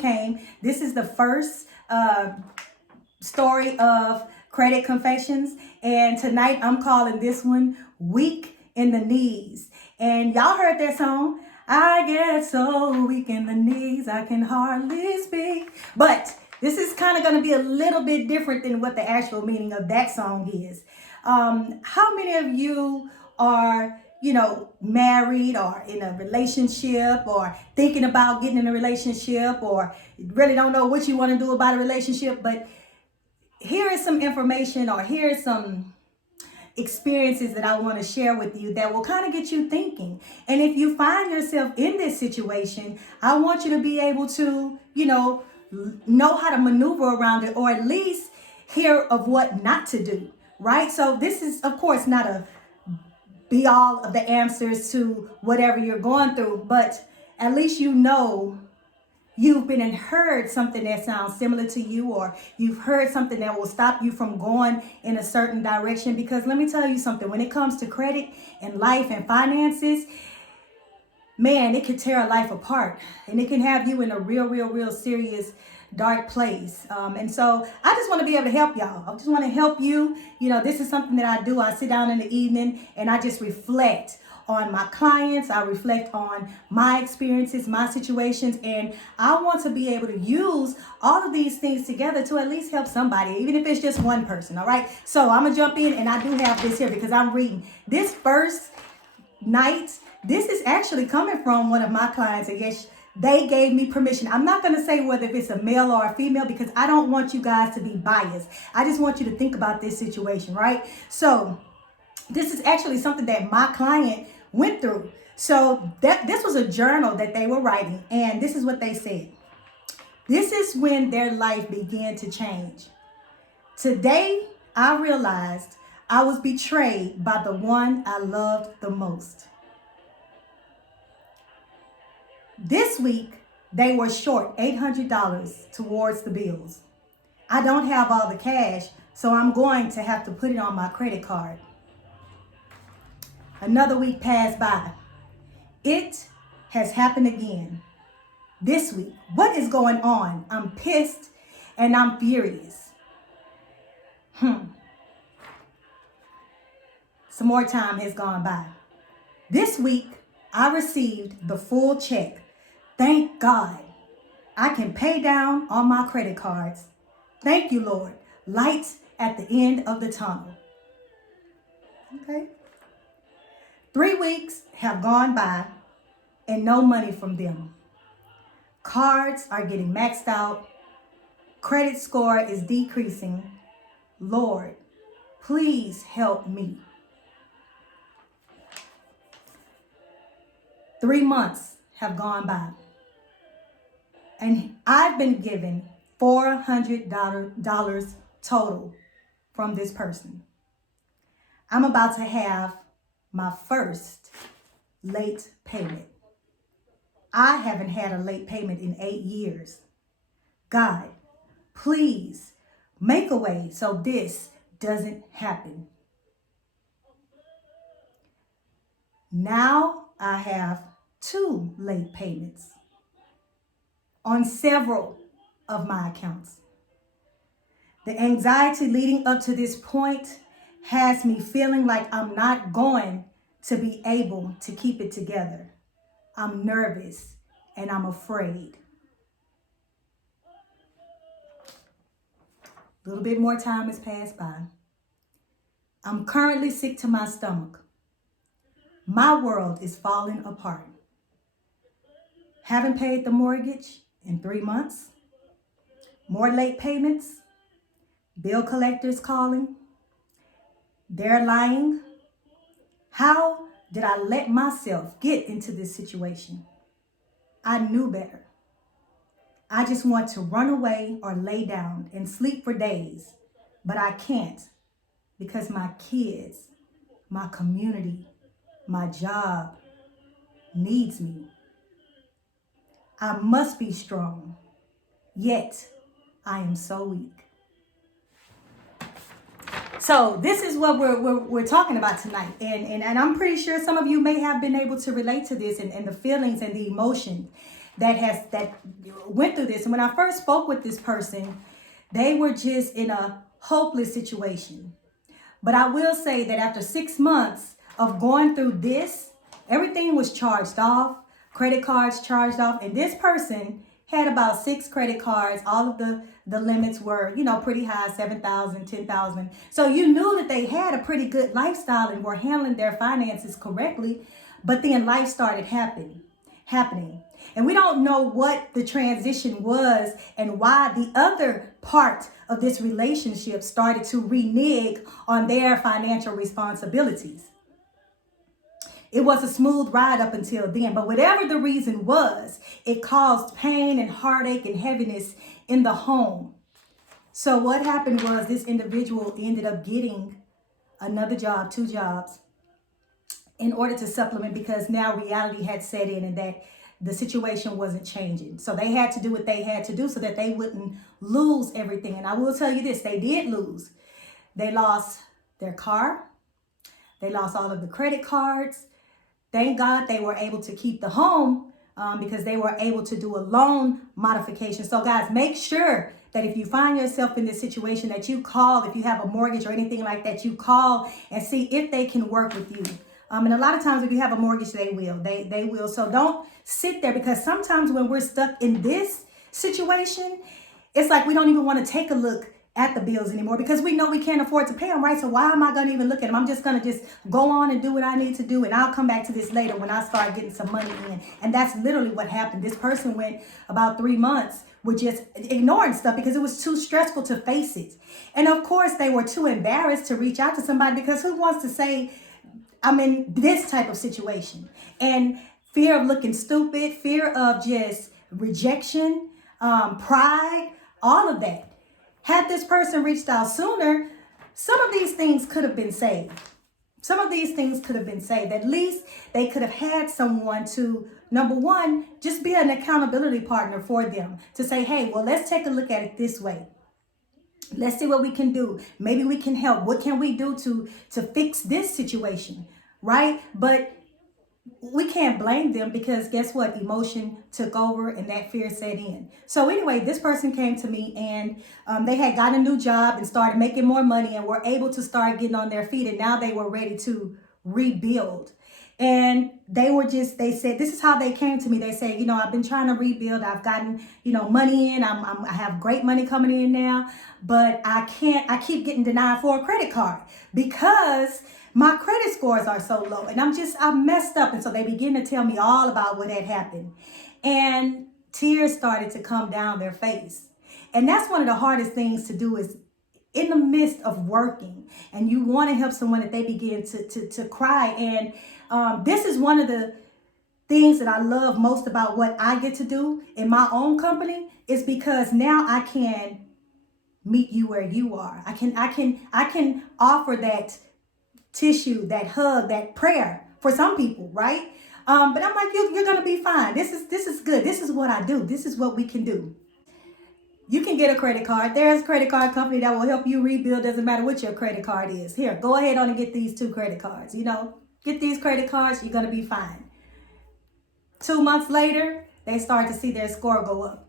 came. This is the first story of Credit Confessions, and tonight I'm calling this one Weak in the Knees. And y'all heard that song, I get so weak in the knees I can hardly speak. But this is kind of going to be a little bit different than what the actual meaning of that song is. How many of you are, married or in a relationship or thinking about getting in a relationship or really don't know what you want to do about a relationship? But here is some information, or here is some experiences that I want to share with you that will kind of get you thinking. And if you find yourself in this situation, I want you to be able to, know how to maneuver around it, or at least hear of what not to do, right? So this is, of course, not a be all of the answers to whatever you're going through, but at least you've been and heard something that sounds similar to you, or you've heard something that will stop you from going in a certain direction. Because let me tell you something, when it comes to credit and life and finances, man, it can tear a life apart, and it can have you in a real serious dark place. And so I just want to be able to help y'all. I just want to help you. This is something that I do. I sit down in the evening and I just reflect on my clients. I reflect on my experiences, my situations, and I want to be able to use all of these things together to at least help somebody, even if it's just one person. All right. So I'm gonna jump in, and I do have this here because I'm reading this first night. This is actually coming from one of my clients, and yes, they gave me permission. I'm not going to say whether if it's a male or a female, because I don't want you guys to be biased. I just want you to think about this situation, right? So this is actually something that my client went through. So this was a journal that they were writing, and this is what they said. This is when their life began to change. Today, I realized I was betrayed by the one I loved the most. This week, they were short $800 towards the bills. I don't have all the cash, so I'm going to have to put it on my credit card. Another week passed by. It has happened again. This week, what is going on? I'm pissed and I'm furious. Some more time has gone by. This week, I received the full check. Thank God. I can pay down on my credit cards. Thank you, Lord. Lights at the end of the tunnel. Okay. 3 weeks have gone by and no money from them. Cards are getting maxed out. Credit score is decreasing. Lord, please help me. 3 months have gone by, and I've been given $400 total from this person. I'm about to have my first late payment. I haven't had a late payment in 8 years. God, please make a way so this doesn't happen. Now I have 2 late payments on several of my accounts. The anxiety leading up to this point has me feeling like I'm not going to be able to keep it together. I'm nervous and I'm afraid. A little bit more time has passed by. I'm currently sick to my stomach. My world is falling apart. Haven't paid the mortgage in 3 months. More late payments. Bill collectors calling. They're lying. How did I let myself get into this situation? I knew better. I just want to run away or lay down and sleep for days, but I can't because my kids, my community, my job needs me. I must be strong, yet I am so weak. So this is what we're talking about tonight. And I'm pretty sure some of you may have been able to relate to this and the feelings and the emotion that went through this. And when I first spoke with this person, they were just in a hopeless situation. But I will say that after 6 months of going through this, everything was charged off, credit cards charged off, and this person had about 6 credit cards. All of the limits were, pretty high, 7,000, 10,000. So you knew that they had a pretty good lifestyle and were handling their finances correctly, but then life started happening. And we don't know what the transition was and why the other part of this relationship started to renege on their financial responsibilities. It was a smooth ride up until then, but whatever the reason was, it caused pain and heartache and heaviness in the home. So what happened was this individual ended up getting another job, 2 jobs, in order to supplement, because now reality had set in and that the situation wasn't changing. So they had to do what they had to do so that they wouldn't lose everything. And I will tell you this, they did lose. They lost their car. They lost all of the credit cards. Thank God they were able to keep the home because they were able to do a loan modification. So guys, make sure that if you find yourself in this situation that you call, if you have a mortgage or anything like that, you call and see if they can work with you. And a lot of times if you have a mortgage, they will. They will. So don't sit there, because sometimes when we're stuck in this situation, it's like we don't even want to take a look at the bills anymore because we know we can't afford to pay them, right? So why am I going to even look at them? I'm just going to just go on and do what I need to do, and I'll come back to this later when I start getting some money in. And that's literally what happened. This person went about 3 months with just ignoring stuff because it was too stressful to face it. And of course, they were too embarrassed to reach out to somebody, because who wants to say, I'm in this type of situation? And fear of looking stupid, fear of just rejection, pride, all of that. Had this person reached out sooner, some of these things could have been saved. Some of these things could have been saved. At least they could have had someone to, number one, just be an accountability partner for them to say, hey, well, let's take a look at it this way. Let's see what we can do. Maybe we can help. What can we do to fix this situation, right? But we can't blame them, because guess what? Emotion took over and that fear set in. So anyway, this person came to me and they had got a new job and started making more money and were able to start getting on their feet. And now they were ready to rebuild. And they said, this is how they came to me. They said, I've been trying to rebuild. I've gotten, money in. I have great money coming in now, but I keep getting denied for a credit card because my credit scores are so low and I'm messed up. And so they begin to tell me all about what had happened, and tears started to come down their face. And that's one of the hardest things to do, is in the midst of working and you want to help someone, that they begin to cry. And this is one of the things that I love most about what I get to do in my own company, is because now I can meet you where you are. I can offer that tissue, that hug, that prayer for some people, right? But I'm like, you're gonna be fine. This is good. This is what I do. This is what we can do. You can get a credit card. There's a credit card company that will help you rebuild. Doesn't matter what your credit card is. Here, go ahead on and get these 2 credit cards. Get these credit cards. You're gonna be fine. 2 months later, they start to see their score go up.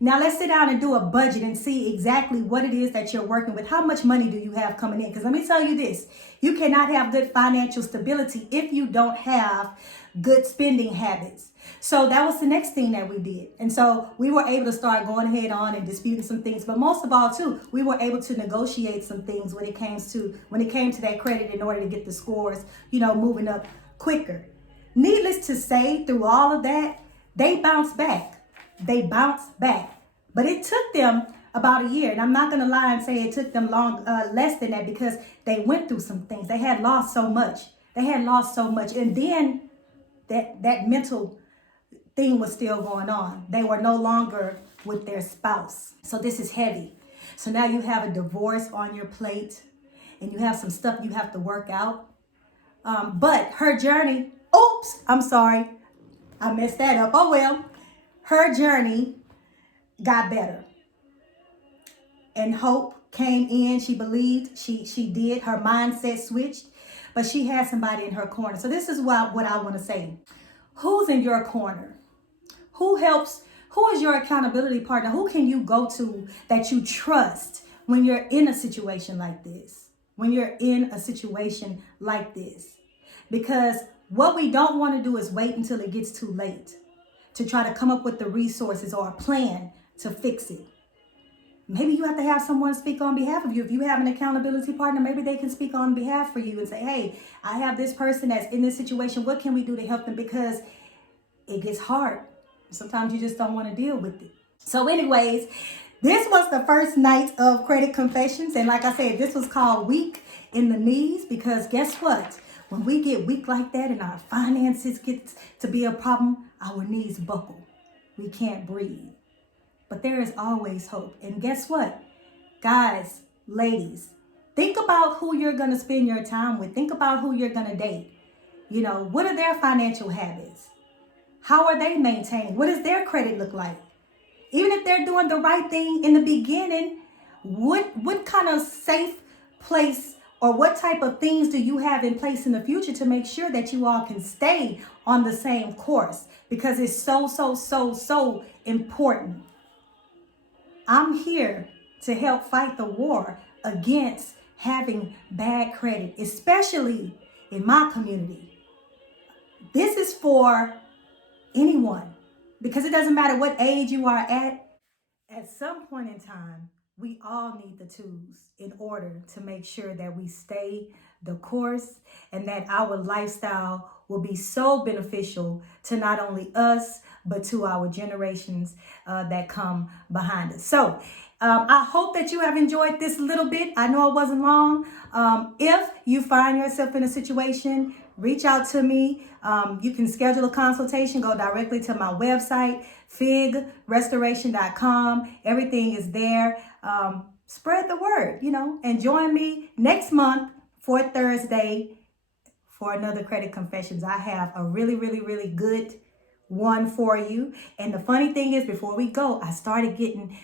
Now let's sit down and do a budget and see exactly what it is that you're working with. How much money do you have coming in? Because let me tell you this, you cannot have good financial stability if you don't have good spending habits. So that was the next thing that we did. And so we were able to start going ahead on and disputing some things. But most of all, too, we were able to negotiate some things when it came to that credit, in order to get the scores, moving up quicker. Needless to say, through all of that, they bounced back. But it took them about a year. And I'm not going to lie and say it took them less than that, because they went through some things. They had lost so much. And then that mental thing was still going on. They were no longer with their spouse. So this is heavy. So now you have a divorce on your plate and you have some stuff you have to work out. But her journey, I'm sorry. I messed that up. Oh, well. Her journey got better. And hope came in. She believed. She did. Her mindset switched. But she had somebody in her corner. So this is what I want to say. Who's in your corner? Who is your accountability partner? Who can you go to that you trust when you're in a situation like this? When you're in a situation like this. Because what we don't want to do is wait until it gets too late to try to come up with the resources or a plan to fix it. Maybe you have to have someone speak on behalf of you. If you have an accountability partner, maybe they can speak on behalf for you and say, hey, I have this person that's in this situation. What can we do to help them? Because it gets hard. Sometimes you just don't want to deal with it. So anyways, this was the first night of Credit Confessions. And like I said, this was called Weak in the Knees, because guess what? When we get weak like that and our finances get to be a problem, our knees buckle. We can't breathe. But there is always hope. And guess what? Guys, ladies, think about who you're going to spend your time with. Think about who you're going to date. You know, what are their financial habits? How are they maintaining? What does their credit look like? Even if they're doing the right thing in the beginning, what kind of safe place or what type of things do you have in place in the future to make sure that you all can stay on the same course? Because it's so important. I'm here to help fight the war against having bad credit, especially in my community. This is for anyone, because it doesn't matter what age you are at. At some point in time, we all need the tools in order to make sure that we stay the course and that our lifestyle will be so beneficial to not only us, but to our generations that come behind us. So I hope that you have enjoyed this little bit. I know it wasn't long. If you find yourself in a situation, reach out to me. You can schedule a consultation. Go directly to my website, figrestoration.com. Everything is there. Spread the word, and join me next month for Thursday for another Credit Confessions. I have a really good one for you. And the funny thing is, before we go, I started getting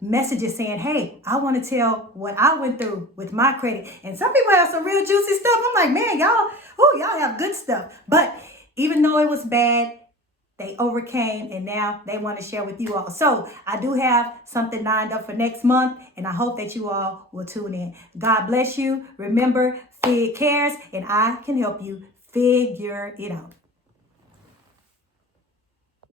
messages saying, hey, I want to tell what I went through with my credit. And some people have some real juicy stuff. I'm like, man, y'all have good stuff. But even though it was bad, they overcame, and now they want to share with you all. So I do have something lined up for next month, and I hope that you all will tune in. God bless you. Remember, Fig cares, and I can help you figure it out.